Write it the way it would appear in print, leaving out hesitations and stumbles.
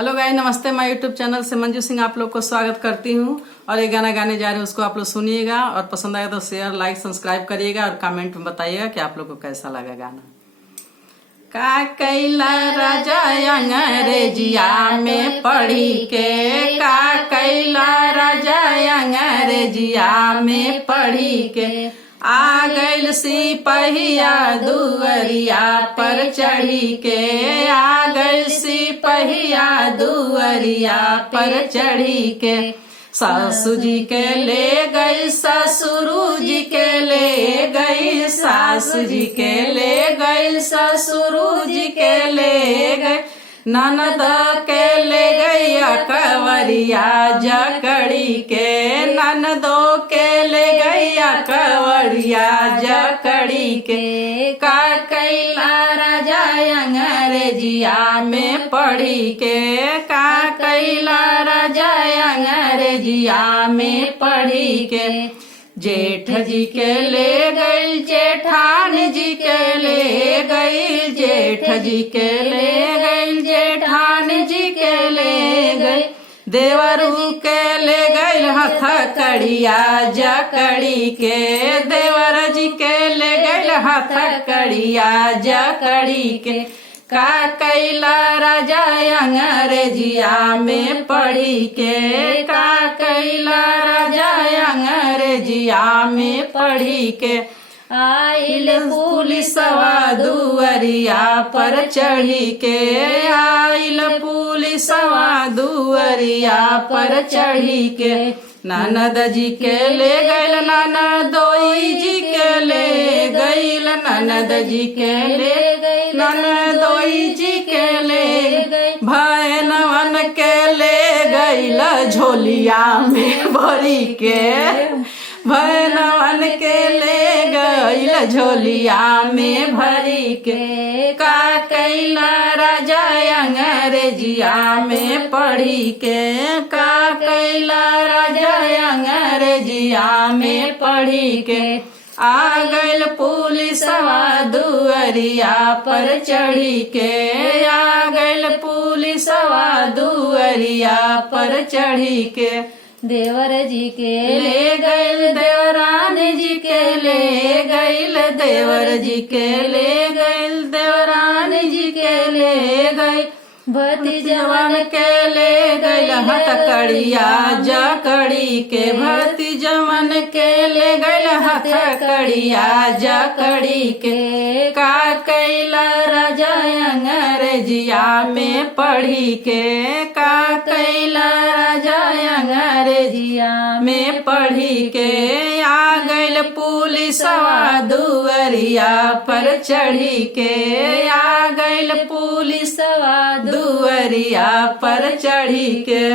Hello guys, नमस्ते। मैं YouTube channel से मंजू सिंह आप लोग को स्वागत करती हूँ। और ये गाना गाने जा रहे हैं, उसको आप लोग सुनिएगा और पसंद आएगा तो शेयर, लाइक, सब्सक्राइब करिएगा और कमेंट में बताइएगा कि आप लोग को कैसा लगा गाना। का कैला राजा अंग्रेजिया में पढ़ी के, का कैला राजा अंग्रेजिया में पढ़ी के, आ गइल सिपहिया दुअरिया पर चढ़ी के, आ गइल सिपहिया दुअरिया पर चढ़ी के, सासू जी के ले गई, ससुरु जी के ले गई, सासू जी के ले गई, ससुरु जी के ले गई, ननद के ले गई कवरिया जकड़ी के, ननदों के ले गई कवरिया जकड़ी के, का कैला राजा अंग्रेजिया में पढ़ी के, का कैला राजा अंग्रेजिया में पढ़ी के, जेठ जी के ले गई, जेठान जी के ले गई, जेठ जी के ले गई, जेठान जी के ले गई, देवरू के ले गई हथकड़िया जकड़ी के, देवर जी के ले गई हथकड़िया जकड़ी के, का कैला राजा अंग्रेजिया में पढ़ी के, का कैला राजा अंग्रेजिया में पढ़ी के, आइल पुलिसवा दुअरिया पर चढ़ी के, आइल पुलिसवा दुअरिया पर चढ़ी के, ननद जी के ले गइल, ननदोई जी के ले गइल, ननद जी के ले गइल, ननदोई जी के ले गइल, भैनवन के ले गइल झोलिया में भरी के, भैनवन के ले गइल झोलिया में भरी के, का कैला राजा अंग्रेजिया में पढ़ी के, का कैला राजा अंग्रेजिया में पढ़ी के, आ गइल पुलिसवा दुअरिया पर चढ़ी के, आ गइल पुलिसवा दुअरिया पर चढ़ी के, देवर जी के ले गइल, देवरान जी के ले गइल, देवर जी के ले गइल, देवरान जी के ले गइल, भतीजवन के ले गइल हथकड़िया जकड़ी के, भतीजवन के ले गइल हथकड़िया जकड़ी के, का कैला राजा अंग्रेजिया में पढ़ी के, का कैला राजा अंग्रेजिया में पढ़ी के, आ गइल पुलिसवा दुअरिया पर चढ़ी के, आ गइल पुलिसवा दुअरिया पर चढ़ी के।